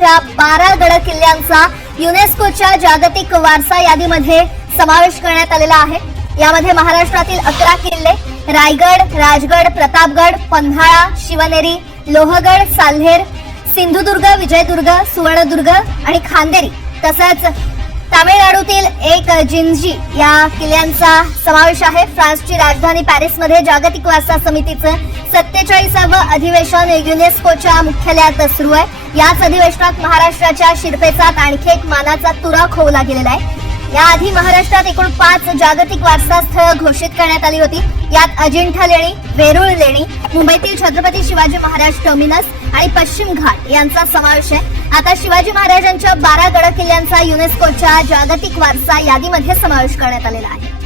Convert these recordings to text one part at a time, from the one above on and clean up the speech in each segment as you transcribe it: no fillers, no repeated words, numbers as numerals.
12 गड किल्ल्यांचा युनेस्कोच्या जागतिक वारसा यादीमध्ये समावेश करण्यात आलेला आहे। यामध्ये महाराष्ट्रातील 11 किल्ले रायगड, राजगड, प्रतापगड, पन्हाळा, शिवनेरी, लोहगड, साल्हेर, सिंधुदुर्ग, विजयदुर्ग, सुवर्णदुर्ग आणि खांदेरी तसंच तामिळनाडूतील एक जिंजी या किल्ल्यांचा समावेश आहे। फ्रान्सची राजधानी पॅरिसमध्ये जागतिक वारसा समितीचं 47वे अधिवेशन युनेस्कोच्या मुख्यालयात सुरू आहे। याच अधिवेशनात महाराष्ट्राच्या शिरपेचात आणखी एक मानाचा तुरा खोवला गेलेला आहे। याआधी महाराष्ट्रात एकूण 5 जागतिक वारसा स्थळ घोषित करण्यात आली होती। यात अजिंठा लेणी, वेरूळ लेणी, मुंबईतील छत्रपती शिवाजी महाराज टर्मिनस आणि पश्चिम घाट यांचा समावेश आहे। आता शिवाजी महाराजांच्या 12 गड किल्ल्यांचा युनेस्कोच्या जागतिक वारसा यादीमध्ये समावेश करण्यात आलेला आहे।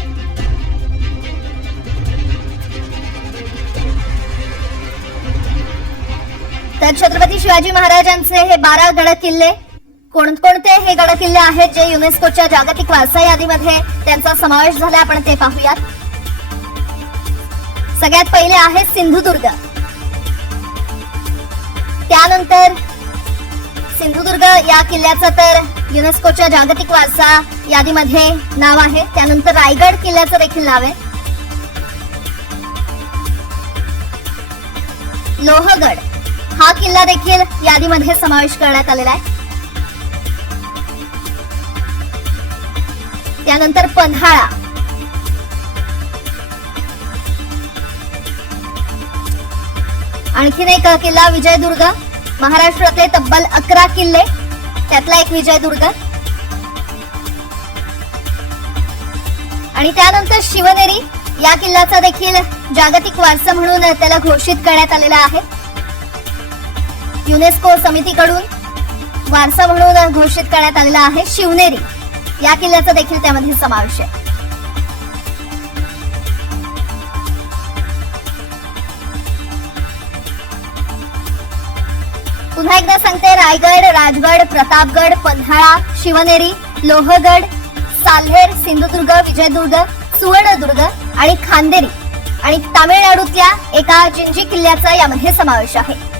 तर छत्रपती शिवाजी महाराजांचे हे 12 गड किल्ले कोणकोणते हे गड किल्ले आहेत जे युनेस्कोच्या जागतिक वारसा यादीमध्ये त्यांचा समावेश झाला, आपण ते पाहूयात। सगळ्यात पहिले आहे सिंधुदुर्ग, त्यानंतर सिंधुदुर्ग या किल्ल्याचं तर युनेस्कोच्या जागतिक वारसा यादीमध्ये नाव आहे। त्यानंतर रायगड किल्ल्याचं देखील नाव आहे। लोहगड हा किल्ला देखील यादीमध्ये समावेश करण्यात आलेला आहे। त्यानंतर पन्हाळा, आणखीन एक किल्ला विजयदुर्ग, महाराष्ट्रातले तब्बल 11 किल्ले त्यातला एक विजयदुर्ग, आणि त्यानंतर शिवनेरी या किल्ल्याचा देखील जागतिक वारसा म्हणून त्याला घोषित करण्यात आलेला आहे। युनेस्को समितीकडून वारसा म्हणून घोषित करण्यात आलेला आहे। शिवनेरी या किल्ल्याचा देखील त्यामध्ये समावेश आहे। पुन्हा एकदा सांगते, रायगड, राजगड, प्रतापगड, पन्हाळा, शिवनेरी, लोहगड, साल्हेर, सिंधुदुर्ग, विजयदुर्ग, सुवर्णदुर्ग आणि खांदेरी आणि तामिळनाडूतल्या एका जिंजी किल्ल्याचा यामध्ये समावेश आहे।